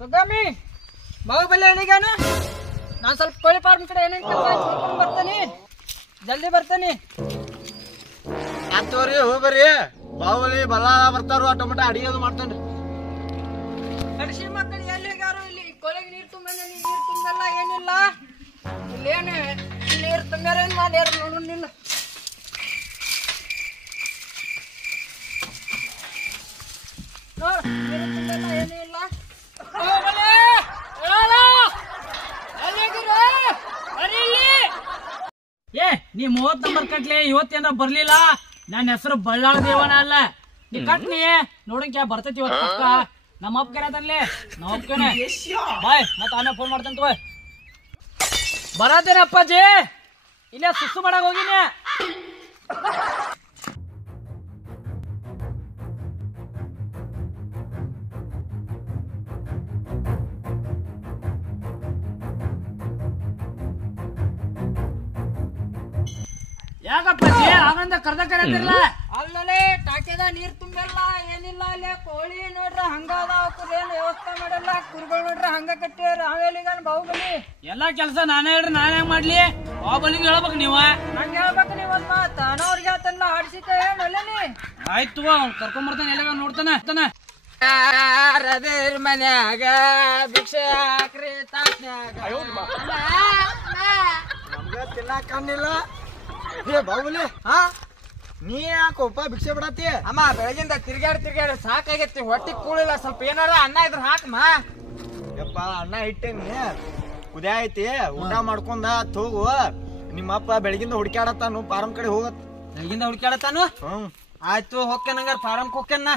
ಸುಗ್ಗಾಮಿ ಬಾಹುಬಲಿ ಎಲ್ಲಿಗಾನ ನಾನು ಸ್ವಲ್ಪ ಕೋಳಿ ಫಾರ್ಮ್ ಕಡೆ ಏನೇನು ಕೆಲಸ ಬರ್ತಾನೆ ಜಲ್ದಿ ಬರ್ತಾನೆ ಆತೋರಿ ಹೋಗ್ಬರ್ರಿ ಬಾಹುಬಲಿ ಬಲ್ಲಾಳ ಬರ್ತಾರು ಟೊಮೆಟೊ ಅಡಿಗೆ ಮಾಡ್ತಾನ್ರಿ ಕಡಿಸಿ ಮಕ್ಕಳು ಎಲ್ಲಿಗಾರು ಇಲ್ಲಿ ಕೊಳೆಗೆ ನೀರು ತುಂಬಲ್ಲ ನೀರು ತುಂಬಲ್ಲ ಏನಿಲ್ಲ ಇಲ್ಲೇನು ನೀರು ತುಂಬ್ಯಾರ ಏನು ಮಾಡ್ಯಾರ ನೋಡೋದಿಲ್ಲ ನೀರು ತುಂಬಲ್ಲ ಏನೂ ಇಲ್ಲ ಏ ನೀ 30 ನಂಬರ್ ಕಟ್ಲಿ ಇವತ್ತೇನ ಬರ್ಲಿಲ್ಲ ನನ್ನ ಹೆಸರು ಬಳ್ಳಾಳ ದೇವನ ಅಲ್ಲ ನೀ ಕಟ್ನಿ ನೋಡಂಕ ಬರ್ತೈತಿ ಇವತ್ತು ಪಕ್ಕ ನಮ್ಮ ಅಪ್ಪ ಕರತನ್ಲಿ ನಮ್ಮ ಅಪ್ಪನೇ ಬಾಯ್ ಮತ್ತೆ ಆಮೇಲೆ ಫೋನ್ ಮಾಡ್ತಂತ ಬರತ್ತೇನೆ ಅಪ್ಪಾಜಿ ಇಲ್ಲೇ ಸುಸ್ತು ಮಾಡಕ್ ಹೋಗಿನಿ ಯಾಕಪ್ಪಾಜಿ ಆನಂದ ಕರ್ದ ಕರೆದಿರಲ್ಲ ಅಲ್ಲೇ ಟಾಕ್ಯದ ನೀರ್ ತುಂಬಲ್ಲ ಏನಿಲ್ಲ ಅಲ್ಲೇ ಕೋಳಿ ನೋಡ್ರ ಹಂಗ ಅದಾವ ಏನು ವ್ಯವಸ್ಥೆ ಮಾಡಲ್ಲ ಕುರಿಗಳು ನೋಡ್ರ ಹಂಗ ಕಟ್ಟಿರ ಆಮೇಲೆ ಬಾಹುಬಲಿ ಎಲ್ಲಾ ಕೆಲಸ ನಾನೇ ಹೇಳ್ರಿ ನಾನೇ ಮಾಡ್ಲಿ ಬಾಹುಬಲಿಗೆ ಹೇಳ್ಬೇಕು ನೀವ ನಂಗೆ ಹೇಳ್ಬೇಕು ನೀವ್ ಒಂದ್ ಮಾತ ಅವ್ರಿಗೆ ಆತಲ್ಲ ಆಡ್ಸಿತ ಹೇಳಲ್ಲ ನೀ ಆಯ್ತು ಕರ್ಕೊಂಡ್ ಬರ್ತಾನೆ ಎಲ್ಲ ನೋಡ್ತಾನೆ ರದೇರ್ ಮನ್ಯಾಗ ಭಿಕ್ಷೆ ಹಾಕ್ರಿ ತಾಟ್ನ್ಯಾಗ ನಮ್ಗ ತಿನ್ನಾಕ ಕಣ್ಣಿಲ್ಲ ಏ ಬಾಹುಬಲಿ ಹಾ ನೀ ಯಾಕೋಪ್ಪ ಭಿಕ್ಷೆ ಬಿಡತಿ ಅಮ್ಮ ಬೆಳಗಿಂದ ತಿರ್ಗಾಡಿ ಸಾಕಾಗೈತಿ ಹೊಟ್ಟಿ ಕೂಳಿಲ್ಲ ಸ್ವಲ್ಪ ಏನಾರ ಅನ್ನ ಇದ್ರ ಹಾಕಮ್ಮ ಯಪ್ಪ ಅನ್ನ ಇಟ್ಟೇನಿ ಕುದಿಯ ಐತಿ ಊಟ ಮಾಡ್ಕೊಂಡ ಹೋಗು ನಿಮ್ಮಪ್ಪ ಬೆಳಗಿಂದ ಹುಡುಕ್ಯಾಡತ್ತಾನು ಫಾರಂ ಕಡೆ ಹೋಗತ್ ಬೆಳಗಿಂದ ಹುಡುಕ್ಯಾಡತ್ತಾನು ಆಯ್ತು ಹೋಗ್ಕೇನಂಗಾರ ಫಾರಮ್ಗೆ ಹೋಗ್ಕೇನ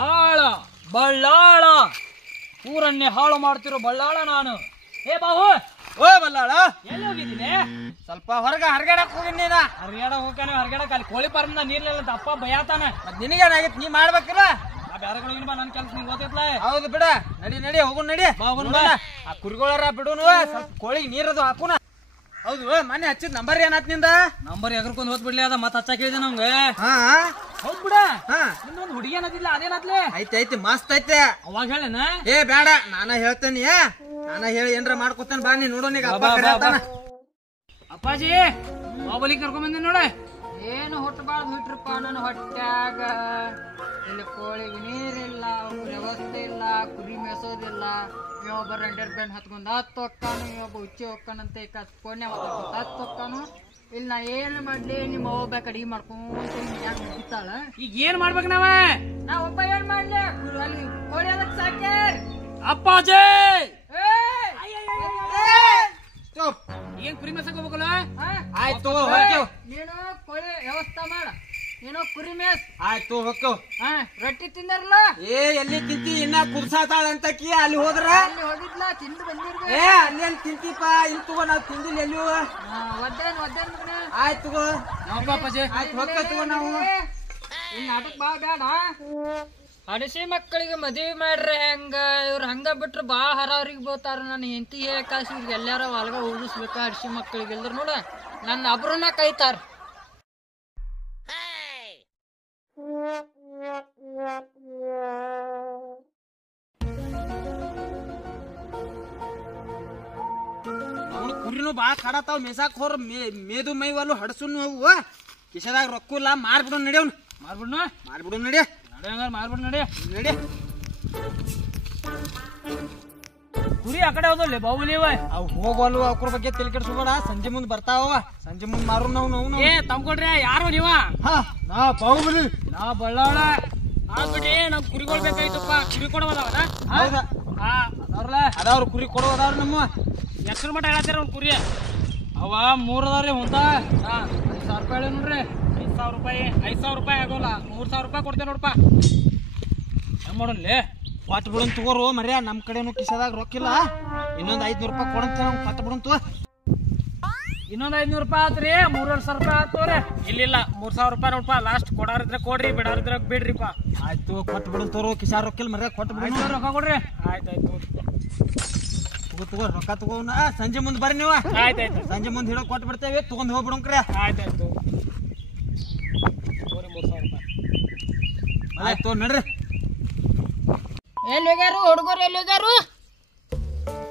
ಹಾಳ ಬಳ್ಳಾಳ ಊರನ್ನೇ ಹಾಳು ಮಾಡ್ತಿರೋ ಬಳ್ಳಾಳ ನಾನು ಏ ಬಾಹು ಓ ಬಲ್ಲಾಳ ಎಲ್ಲಿ ಹೋಗಿದ್ದೀನಿ ಸ್ವಲ್ಪ ಹೊರಗಡಕ್ ಹೋಗಿನ್ ನೀನ ಹೊರಗಡೆ ಅಲ್ಲಿ ಕೋಳಿ ಫಾರ್ಮ್ ನೀರ್ಲಿಲ್ಲ ಅಂತ ಅಪ್ಪ ಭಯಾತಾನ ಮತ್ ನಿನಗೇನಾಗಿತ್ತು ನೀ ಮಾಡ್ಬೇಕಿಲ್ಲ ಬೇರೆ ಕಡೆ ಬಾ ನನ್ ಕೆಲಸ ನಿಂಗೆ ಗೊತ್ತೈತ್ಲ ಹೌದು ಬಿಡ ನಡಿ ಹೋಗುನ್ ನಡಿ ಬಾ ಹೋಗುನ್ ಬಾ. ಆ ಕುರಿಗಳಾರ ಬಿಡುನು ಸ್ವಲ್ಪ ಕೋಳಿಗೆ ನೀರದು ಹಾಕುನ ಹೌದು ಮನೆ ಹಚ್ಚಿದ ನಂಬರ್ ಏನಾತ್ ನಿಂದ ನಂಬರ್ ಎಗರ್ಕೊಂಡ್ ಹೋದ್ ಬಿಡ್ಲಿ ಅದ ಮತ್ತ ಹಚ್ಚ ಕೇಳಿದೆ ನಂಗೆ ಹಾ ಹೌದ್ ಬಿಡ ಹಾ ಇನ್ನೊಂದು ಹುಡುಗಿ ಅನ್ನೋದಿಲ್ಲ ಅದೇನಾತ್ಲೆ ಐತಿ ಮಸ್ತ್ ಐತೆ ಅವಾಗ ಹೇಳೇನ ಏ ಬೇಡ ನಾನ ಹೇಳ್ತೇನಿ ನಾನ ಹೇಳಿ ಏನ್ರ ಮಾಡ್ಕೊತಾನ ಬಾ ನೀ ನೋಡೋಣ ಈಗ ಅಪ್ಪ ಬಾ, ಬಾ, ಕರೆಯತಾನ. ಅಪ್ಪಾಜಿ ಬಾಹುಬಲಿ ಕರ್ಕೊಂಡ್ ಬಂದೆ ನೋಡ ಏನು ಹುಟ್ಟಬಾರ್ದು ಹುಟ್ರಪ್ಪ ನನ್ನ ಹೊಟ್ಟ್ಯಾಗ ಇಲ್ಲಿ ಕೋಳಿಗೆ ನೀರಿಲ್ಲ ವ್ಯವಸ್ಥೆ ಇಲ್ಲ ಕುರಿ ಮೇಸೋದಿಲ್ಲ ಒಬ್ಬ ರೆಂಡರ್ ಬೆಂಡ್ ಹತ್ಕೊಂಡ್ ಹತ್ತು ಹೊಕ್ಕಾನು ಒಬ್ಬ ಹುಚ್ಚಿ ಹೊಕ್ಕಾನಂತ ಪೋಣ್ಯ ಹತ್ತು ಹೊಕ್ಕಾನು ಇಲ್ಲಿ ನಾ ಏನು ಮಾಡ್ಲಿ ನಿಮ್ಮ ಹೋಗ್ಬೇಕು ಅಡಿಗೆ ಮಾಡ್ಕೊಂತ ಯಾಕೆ ಬಿತ್ತಾಳ ಈಗ ಏನ್ ಮಾಡ್ಬೇಕು ನಾವ ನಾ ಒಬ್ಬ ಏನ್ ಮಾಡ್ಲಿ ಅಲ್ಲಿ ಕೋಳಿ ಅದಕ್ಕೆ ಸಾಕೆ ಅಪ್ಪಾಜಿ ಸ್ಟಾಪ್ ಏನ್ ಕುರಿ ಮೇಸಕ್ ಹೋಗ್ಬೇಕಲ್ಲ ಆಯ್ತು ನೀನು ಕೋಳಿ ವ್ಯವಸ್ಥೆ ಮಾಡ ನೀನು ಕುರಿ ಮೇಸ್ ಆಯ್ತು ಹೊಕ್ಕವ್ ರೊಟ್ಟಿ ತಿಂದಾರಲ್ಲ ಏ ಎಲ್ಲಿ ತಿಂತಿ ಇನ್ನ ಕುರ್ಸಾತಾಳ ಅಂತಕಿ ಅಲ್ಲಿ ಹೋದ್ರ ಅಲ್ಲಿ ಹೋಗಿದ್ಲಾ ತಿಂದು ಬಂದಿರ್ಗ ಏ ಅಲ್ಲಿ ತಿಂತಿಪ್ಪ ಇಲ್ಲಿ ತಗೋ ನಾವ್ ತಿಂದಿಲ್ಲ ಎಲ್ಲಿ ಒದ್ದೇನ್ ಮಗನ ಆಯ್ತು ತಗೋ ನಾವ್ ಅಪ್ಪಾಜಿ ಆಯ್ತು ಹೊಕ್ಕ ತಗೋ ನಾವು ಇನ್ ನಾಟಕ ಬಾ ಬೇಡ ಹಡಸಿ ಮಕ್ಕಳಿಗೆ ಮದುವೆ ಮಾಡ್ರಿ ಹೆಂಗ ಇವ್ರು ಹಂಗ ಬಿಟ್ರು ಬಾ ಹರವ್ರಿಗೆ ಬೋತಾರ ನನ್ನ ಹೆಂಡತಿ ಕಾಸಿ ಇವ್ರಿಗೆ ಎಲ್ಲಾರ ಹೊಲ್ಗ ಊದಿಸ್ಬೇಕ ಹಡಸಿ ಮಕ್ಕಳಿಗೆ ಎಲ್ರು ನೋಡ ನನ್ನ ಅಬ್ರನ್ನ ಕೈತಾರ ಅವನು ಕುರಿನು ಬಾ ಕಾಡತಾವ್ ಮೇಸಾಕ್ ಹೋರ್ ಮೇದು ಮೈವಲ್ಲು ಹಡಸುನು ಅವು ಕಿಶದಾಗ ರೊಕ್ಕ ಇಲ್ಲ ಮಾರ್ಬಿಡು ನಡಿಯವ್ನು ಮಾಡ್ಬಿಡ್ನು ನಡಿ ಹಂಗಾರ ಮಾಡ್ಬಿಡ್ ನಡಿ ನಡಿ ಕುರಿ ಆ ಕಡೆ ಹೋದಲ್ಲಿ ಬಾಹುಬಲಿ ಅವ್ ಹೋಗಲ್ವ ಅವ್ರ ಬಗ್ಗೆ ತಲೆ ಕೆಡ್ಸ್ಕೊಬೇಡ ಸಂಜೆ ಮುಂದ್ ಬರ್ತಾವ ಸಂಜೆ ಮುಂದ್ ಮಾರು ನಾವು ಏ ತಮ್ಕೊಡ್ರಿ ಯಾರು ನೀವ ನಾ ಬಾಹುಬಲಿ ನಾ ಬಳ್ಳಾಳ ಆಗ್ಬಿಟ್ರಿ ನಮ್ ಕುರಿಗಳು ಬೇಕಾಯ್ತಪ್ಪ ಕುರಿ ಕೊಡೋದವನ ಹೌದಾ ಅವ್ರಲ್ಲ ಅದಾವ್ರ ಕುರಿ ಕೊಡೋದಾವ್ರ ನಮ್ಮ ಎಷ್ಟ್ರ ಮಟ್ಟ ಹೇಳತ್ತೀರ ಒಂದ್ ಕುರಿ ಅವ 3 ಅದಾವ್ರಿ ಹೊಂದ 5,000 ರೂಪಾಯಿ ಹೇಳಿ ನೋಡ್ರಿ 5,000 ರೂಪಾಯಿ ಆಗೋಲ್ಲ 3,000 ರೂಪಾಯಿ ಕೊಡ್ತೇನೆ ನೋಡಪ್ಪ ಹೆಂಗ್ ಮಾಡೋನ್ಲಿ ಕೊಟ್ಟು ಬಿಡೋನ್ ತಗೋರು ಮರ್ಯಾ ನಮ್ ಕಡೆನು ಕಿಸದಾಗ ರೊಕ್ಕಿಲ್ಲ ಇನ್ನೊಂದ್ 500 ರೂಪಾಯಿ ಕೊಡಂತ ನಾವು ಕೊಟ್ಟು ಬಿಡಂತು ಇನ್ನೊಂದ್ 500 ರೂಪಾಯಿ ಆತ್ರಿ 3,500 ರೂಪಾಯಿ ಆತವ್ರಿ ಇಲ್ಲ 3,000 ರೂಪಾಯಿ ನೋಡಪ್ಪ ಲಾಸ್ಟ್ ಕೊಡಾರಿದ್ರೆ ಕೊಡ್ರಿ ಬಿಡಾರಿದ್ರೆ ಬಿಡ್ರಿಪ್ಪ ಆಯ್ತು ಕೊಟ್ಟು ಬಿಡೋನ್ ತೋರು ಕಿಸಾ ರೊಕ್ಕಿಲ್ಲ ಮರ್ಯಾ ಕೊಟ್ಟು ಬಿಡೋಣ ರೊಕ್ಕ ಕೊಡ್ರಿ ಆಯ್ತಾಯ್ತು ತಗೋ ರೊಕ್ಕ ತಗೋನ ಸಂಜೆ ಮುಂದ್ ಬರ್ರಿ ನೀವು ಆಯ್ತಾಯ್ತು ಸಂಜೆ ಮುಂದ್ ಹಿಡೋ ಕೊಟ್ಟು ಬಿಡ್ತೇವೆ ತಗೊಂಡ್ ಹೋಗ್ಬಿಡೋಂಕ್ರಿ ಆಯ್ತಾಯ್ತು 3,000 ರೂಪಾಯಿ ಆಯ್ತು ನಡ್ರಿ ಎಲ್ಲಿ ಹೋಗ್ಯಾರು ಹುಡುಗರು? ಎಲ್ಲಿ ಹೋಗ್ಯಾರು?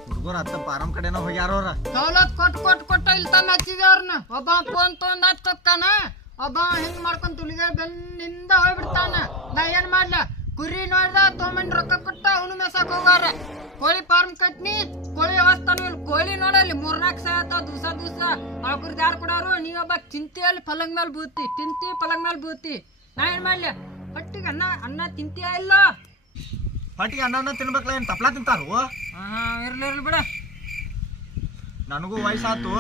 ಹುಡುಗರು ಅತ್ತ ಪಾರಂ ಕಡೆನ ಹೋಗ್ಯಾರ ಅವ್ರ. ಸವಲತ್ ಕೊಟ್ಟು ಇಲ್ಲಿ ತಂದು ಹಚ್ಚಿದೆ ಅವ್ರನ್ನ. ಒಬ್ಬ ಫೋನ್ ತೊಗೊಂಡ್ ಹಚ್ಚೋಕ್ಕಾನ, ಒಬ್ಬ ಹಿಂಗ್ ಮಾಡ್ಕೊಂಡ್ ತುಳಿಗೆ ಬೆನ್ನಿಂದ ಹೋಗ್ಬಿಡ್ತಾನ. ನಾ ಏನ್ ಮಾಡ್ಲ? ಕುರಿ ನೋಡ್ದ ತೊಗೊಂಡ್ ರೊಕ್ಕ ಕೊಟ್ಟ ಅವನು ಮೇಸಕ್ ಹೋಗಾರ. ಕೋಳಿ ಫಾರ್ಮ್ ಕಟ್ನಿ, ಕೋಳಿ ವ್ಯವಸ್ಥಾನು ಇಲ್ಲಿ. ಕೋಳಿ ನೋಡಲ್ಲಿ 3-4 ಸಾಯತ್ತ ದಿವಸ ಅವ್ರದ್ದು ಯಾರು ಕೊಡೋರು? ನೀವೊಬ್ಬ ಚಿಂತೆಯಲ್ಲಿ ಪಲಂಗ್ ಮೇಲೆ ಬೂತಿ, ತಿಂತಿ ಪಲಂಗ್ ಮೇಲೆ ಬೂತಿ. ನಾ ಏನ್ ಮಾಡ್ಲಿ? ಹೊಟ್ಟಿಗೆ ಅನ್ನ ತಿಂತೀಯ ಇಲ್ಲ? ಹೊಟ್ಟಿಗೆ ಅನ್ನ ತಿನ್ಬೇಕಲ್ಲ, ಏನ್ ತಪ್ಲಾ ತಿಂತಾರು? ಇರ್ಲಿ ಬಿಡ. ನನಗೂ ವಯಸ್ಸಾತು,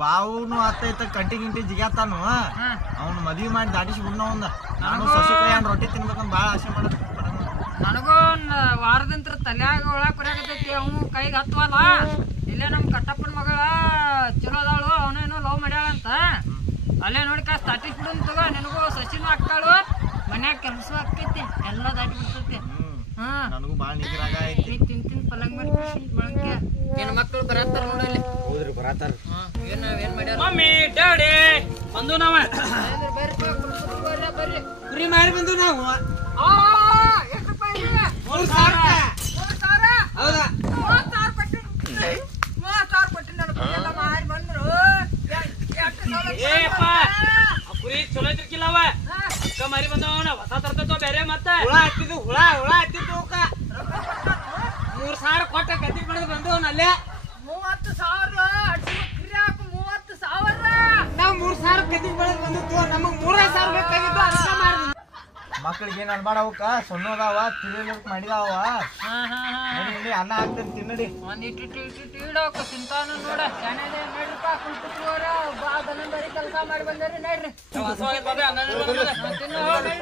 ಬಾವುನು ಆತೈತ, ಕಂಟಿ ಗಿಂಟಿ ಜಿಗ್ಯಾತಾನು. ಅವ್ನು ಮದ್ವಿ ಮಾಡಿ ದಾಟಿಸಿ ಬಿಡ್ನ ಒಂದ. ನಾನು ಸೊಸಿ ಕೈ ರೊಟ್ಟಿ ತಿನ್ಬೇಕಂತ ಬಾಳ ಆಸೆ ಮಾಡ. ನನಗೂ ವಾರದಂತ್ರ ತಲ್ಯಾಗ ಒಳಗ ಕೊಡಾಕತೈತಿ. ಅವನು ಕೈಗೆ ಹತ್ತವಲ್ಲ. ಇಲ್ಲೇ ನಮ್ ಕಟ್ಟಪ್ಪನ ಮಗಳ ಚಲೋ ಅದಾಳು, ಅವನೇನೋ ಲವ್ ಮಾಡ್ಯಾಳಂತ. ಅಲ್ಲೇ ನೋಡಿ ದಾಟಿ ಬಿಡು ತಗೋ. ನಿನಗೂ ಸಸಿನೂ ಹಾಕ್ತಾಳು, ಮನ್ಯಾಗ ಕೆಲಸ ಆಕೈತಿ, ಎಲ್ಲ ದಾಟಿ ಬಿಡ್ತೈತಿ. ನನಗೂ ಬಾಳ ನಿಗ್ರಾಗ ಐತಿ. ತಿಂತಿನ್ ಪಲಂಗ್ ಮಾಡಿ ಬಳಕೆ ಏನ್ ಮಕ್ಕಳು ಬರತ್ತಾರ ನೋಡಲ್ಲಿ. ಹೌದ್ರಿ ಬರತ್ತಾರ. ಏನ್ ಮಾಡ್ಯಾರ? ಮಮ್ಮಿ ಡ್ಯಾಡಿ ಬಂದು ನಾವ ಬರ್ರಿ. ಕುರಿ ಮಾರಿ ಬಂದು ನಾವು. ಎಷ್ಟು ರೂಪಾಯಿ? 3,000. ಹೌದಾ? 30,000 ಕೊಟ್ಟಿ. 30,000 ಕೊಟ್ಟಿ. ನನ್ನ ಕುರಿ ಎಲ್ಲ ಮಾರಿ ಬಂದ್ರು. ಏಪ್ಪ ಕುರಿ ಚಲೋ ಐತಿರ್ಕಿಲ್ಲವ. ಅಕ್ಕ ಮಾರಿ ಬಂದವನ ಹೊಸ ತರ್ತೈತೋ ಬೇರೆ. ಮತ್ತೆ ಹುಳ ಹತ್ತಿದ್ದು 3,000 ಕೊಟ್ಟ ಗದ್ದಿ ಮಾಡಿದ್ ಬಂದವನ ಅಲ್ಲೇ. 30,000 ಅಡ್ಸಿ ಕುರಿ ಹಾಕು. 30,000 ನಾವ್ 3,000 ಗದ್ದಿ ಮಾಡಿದ್ ಬಂದಿತ್ತು. ನಮಗ್ 3,000 ಬೇಕಾಗಿತ್ತು. ಅರ್ಥ ಮಾಡಿದ್ವಿ. ಮಕ್ಳಿಗೆ ಏನ್ ಅನ್ಬೇಡ, ಅವಕ್ಕ ಸಣ್ಣದಾವ ತಿಳಿಲಿಕ್ ಮಾಡಿದಾವ. ನೋಡಿ ಅನ್ನ ಹಾಕ್ತೇನೆ ತಿನ್ನಡಿ. ಒಂದಿಟ್ಟು ಇಡೋಕ ತಿಂತಾನ ನೋಡ. ಚೆನ್ನಾಗಿದೆ ನೋಡ್ರಿಪ್ಪ. ಕುಲ್ತುಕೋರ ಬಾದನ ಬರೀ ಕೆಲಸ ಮಾಡಿ ಬಂದ್ರಿ ನೋಡ್ರಿ. ತಿನ್ನೋ ನೋಡ್ರಿ.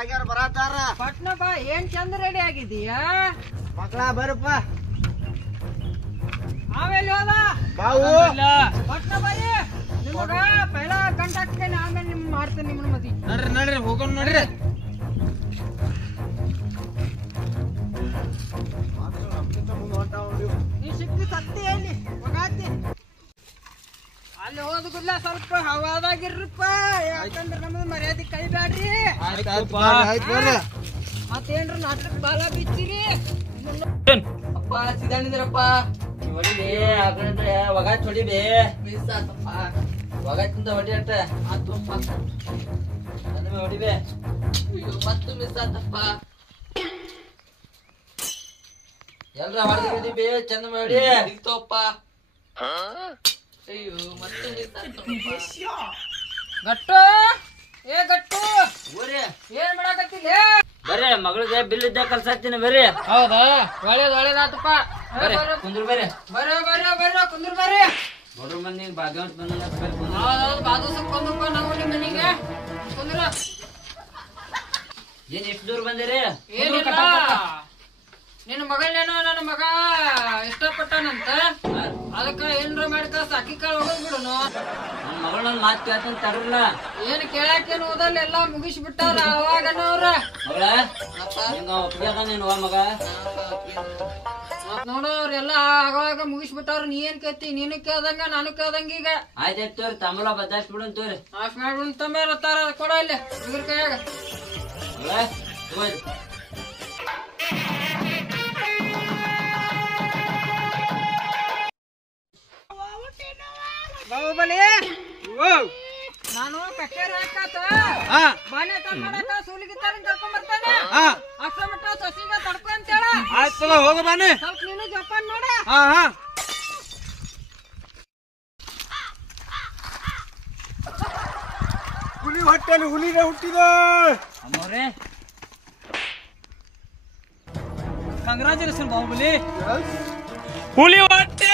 ಆಗ್ಯಾರ ಬರತಾರ. ಪಟ್ನ ಬಾ. ಏನ್ ಚಂದ ರೆಡಿ ಆಗಿದೀಯಾ ಮಕ್ಳ? ಬರಪ್ಪ. ಆಮೇಲೆ ಹೋದ ಬಾವು ಪಟ್ನ ಬಾಯಿ. ನಿಮಗ ಪೈಲ ಗಂಟ ಹಾಕ್ತೇನೆ, ಆಮೇಲೆ ನಿಮ್ ಮಾಡ್ತೇನೆ ನಿಮ್ಮನ್ನ ಮದಿ. ನಡ್ರಿ ಹೋಗೋಣ ನೋಡ್ರಿ. ನೀ ಸಿಕ್ತಿ ಸತ್ತಿ ಎಲ್ಲಿ ಹೋಗಾತಿ? ಅಲ್ಲಿ ಹೋದಗುಲ್ಲ ಸ್ವಲ್ಪ ಹವಾದಾಗಿರ್ರಪ್ಪ. ಯಾಕಂದ್ರೆ ನಮ್ದು ಮರ್ಯಾದೆ ಕೈ ಬ್ಯಾಡ್ರಿ. ಮತ್ತೇನ್ರ ನಾಟಕ ಬಾಲ ಬಿಚ್ಚಿರಿ. ಅಪ್ಪ ಸಿದಾಣಿದ್ರಪ್ಪ. ಹೊಡಿಬೇ ಆಕಡೆ ಒಗಾಚ್ ಹೊಡಿಬೇ. ಮೀಸಾತಪ್ಪ. ಒಗಾಚಿಂದ ಹೊಡಿ ಅಟ್ಟ ಅದು ಹೊಡಿಬೇ. ಮತ್ತು ಮೀಸಾತಪ್ಪ. ಎಲ್ರ ಹೊಡೆದಿ ಚಂದ ಮಾಡಿ ಹಿಡಿತೋಪ್ಪ. ಅಯ್ಯೋ ಮತ್ತೆ ಗಟ್ಟು. ಏ ಗಟ್ಟು, ಏನ್ ಮಾಡಾಕತ್ತಿಲ್ಲ? ಬರ್ರಿ ಮಗಳಿಗೆ ಬಿಲ್ ಇದ್ದ ಕಲ್ಸಾತೀನಿ ಬರ್ರಿ. ಹೌದಾ? ಒಳ್ಳೇದಾತಪ್ಪ. ಕುಂದ್ರ ಬರ್ರಿ. ಬರ್ರಿ ಕುಂದ್ರ ಬರ್ರಿ. ಬಡ್ರ ಮಂದಿ ಭಾಗ್ಯವಂತ ಬಂದ. ಹೌದೌದು, ಬಾದೂಸಕ್ ಬಂದಪ್ಪ ನಾವು ನಿಮ್ಮ ಮನೆಗೆ. ಕುಂದ್ರ. ಏನ್ ಎಷ್ಟು ದೂರ ಬಂದಿರಿ? ಏನಿಲ್ಲ, ನಿನ್ನ ಮಗಳೇನೋ ನನ್ನ ಮಗ ಇಷ್ಟಪಟ್ಟನಂತ. ಅದಕ್ಕ ಏನ್ರ ಮಾಡ್ಕ ಸಾಕಿ ಕಾಳು ಹೋಗೋದ್ ಬಿಡುನು. ನನ್ನ ಮಗಳು ನನ್ನ ಮಾತು ಕೇಳ್ತಾನೆ ತರಲ್ಲ. ಏನ್ ಕೇಳಾಕೇನು ಓದಲ್ಲ, ಎಲ್ಲಾ ಮುಗಿಸ್ಬಿಟ್ಟಾರ ಅವಾಗನವ್ರ. ಮಗಳ ನಿಂಗ ಒಪ್ಪಿಗೆ ಅದ ನೀನು ಮಗ. ಮತ್ ನೋಡು ಅವ್ರೆಲ್ಲ ಆವಾಗ ಮುಗಿಸ್ಬಿಟ್ಟಾರ. ನೀ ಏನ್ ಕೇಳ್ತಿ? ನೀನು ಕೇಳ್ದಂಗ ನಾನು ಕೇಳ್ದಂಗ. ಈಗ ಆಯ್ತಾಯ್ತು ತೋರಿ ತಮ್ಮಲ ಬದ್ದಾಸ್ ಬಿಡು ತೋರಿ. ಆಫ್ ಮಾಡ್ಬಿಡ್ ತಂಬ ಇರ್ತಾರ. ಕೊಡ ಇಲ್ಲಿ ಇದ್ರ ಕೈಯಾಗ. ಬಾಹುಬಲಿ, ನಾನು ಕಕ್ಕೇರಿ ಹಾಕಾತ ಬಾನೆ ಮಾಡಕ ಸೂಲಿಗಿತ್ತಾರ ಕರ್ಕೊಂಡ್ ಬರ್ತಾನೆ. ಅಷ್ಟ ಮಟ್ಟ ಸಸಿಗ ತಡ್ಕೊ ಅಂತ ಹೇಳ. ಆಯ್ತಲ್ಲ ಹೋಗ ಬಾನೆ. ಸ್ವಲ್ಪ ನೀನು ಜಪಾನ್ ನೋಡ. ಹುಲಿ ಹೊಟ್ಟೆಲಿ ಹುಲಿನೇ ಹುಟ್ಟಿದ. ಅಮ್ಮವ್ರೆ ಕಂಗ್ರಾಚುಲೇಷನ್ ಬಾಹುಬಲಿ. ಹುಲಿ ಹೊಟ್ಟೆ